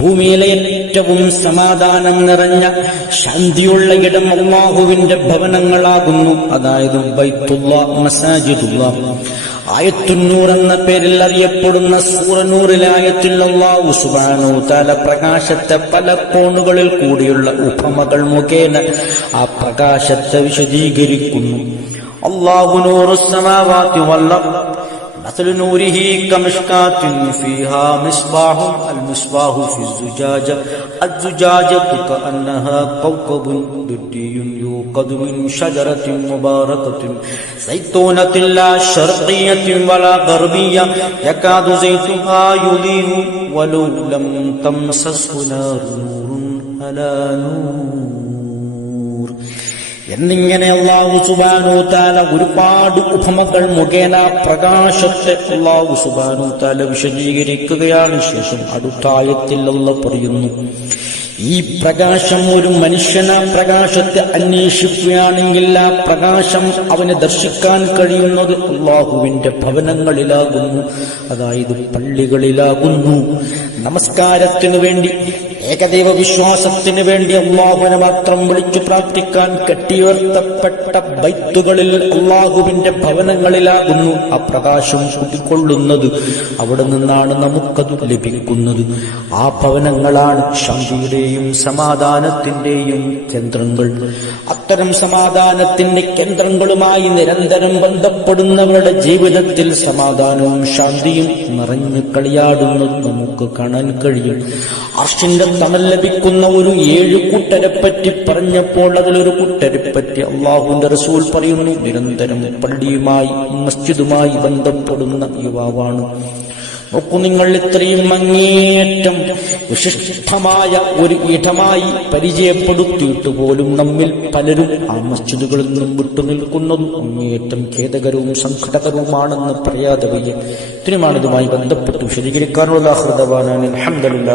ഭൂമിയിലെ ഏറ്റവും സമാധാനം നിറഞ്ഞ ശാന്തിയുള്ള ഇടം അള്ളാഹുവിന്റെ ഭവനങ്ങളാകുന്നു. അതായത് മസാജിദുള്ള. ആയത്തുന്നൂർ എന്ന പേരിൽ അറിയപ്പെടുന്ന സൂറനൂറിലെ സുബാനു തല പ്രകാശത്തെ പല കോണുകളിൽ കൂടിയുള്ള ഉപമകൾ മുഖേന ആ പ്രകാശത്തെ വിശദീകരിക്കുന്നു. അള്ളാഹു നൂറുസമാവാത്തി വല്ല مثل نوره كمشكاة فيها مصباح المصباح في الزجاجة الزجاجة كأنها كوكب دري يوقد من شجرة مباركة. زيتونة لا شرقية ولا غربية يكاد زيتها يضيء ولو لم تمسسه نار نور على نور. എന്നിങ്ങനെ അള്ളാഹു താല ഒരുപാട് ഉപമകൾ മുഖേന പ്രകാശത്തെ അള്ളാഹു താല വിശദീകരിക്കുകയാണ്. ശേഷം അടുത്തായത്തിൽ അല്ല പറയുന്നു ഈ പ്രകാശം ഒരു മനുഷ്യന പ്രകാശത്തെ അന്വേഷിക്കുകയാണെങ്കിൽ ആ പ്രകാശം അവന് ദർശിക്കാൻ കഴിയുന്നത് അള്ളാഹുവിന്റെ ഭവനങ്ങളിലാകുന്നു. അതായത് പള്ളികളിലാകുന്നു. നമസ്കാരത്തിനു വേണ്ടി ഏകദൈവ വിശ്വാസത്തിന് വേണ്ടി അള്ളാഹുവിനെ മാത്രം വിളിച്ചു പ്രാർത്ഥിക്കാൻ കെട്ടിയുയർത്തപ്പെട്ട ബൈത്തുകളിൽ അള്ളാഹുവിന്റെ ഭവനങ്ങളിലാകുന്നു ആ പ്രകാശം കൂട്ടിക്കൊള്ളുന്നത് അവിടെ നിന്നാണ് നമുക്കത് ലഭിക്കുന്നത്. ആ ഭവനങ്ങളാണ് ശാന്തിയുടെയും സമാധാനത്തിന്റെയും കേന്ദ്രങ്ങൾ. അത്തരം സമാധാനത്തിന്റെ കേന്ദ്രങ്ങളുമായി നിരന്തരം ബന്ധപ്പെടുന്നവരുടെ ജീവിതത്തിൽ സമാധാനവും ശാന്തിയും നിറഞ്ഞു കളിയാടുന്നത് നമുക്ക് കാണാൻ കഴിയും. അർഷിന്റെ തണൽ ലഭിക്കുന്ന ഒരു ഏഴ് കൂട്ടരെ പറ്റി പറഞ്ഞപ്പോൾ അതിലൊരു കൂട്ടരെ പറ്റി റസൂൽ പറയുന്നു. നിരന്തരം പള്ളിയുമായി മസ്ജിദുമായി ബന്ധപ്പെടുന്ന യുവാവാണ്. നോക്കൂ നിങ്ങൾ ഇത്രയും അങ്ങേയറ്റം വിശിഷ്ടമായ ഒരു ഇടമായി പരിചയപ്പെടുത്തിയിട്ട് പോലും നമ്മിൽ പലരും ആ മസ്ജിദുകളിൽ നിന്നും വിട്ടുനിൽക്കുന്നതും അങ്ങേയറ്റം ഖേദകരവും സംഘടകരവുമാണെന്ന് പറയാതെ വയ്യ. ഇത്രയുമാണ് ഇതുമായി ബന്ധപ്പെട്ട് വിശദീകരിക്കാനുള്ള ഹൃദവാനാണ് അലഹമില്ല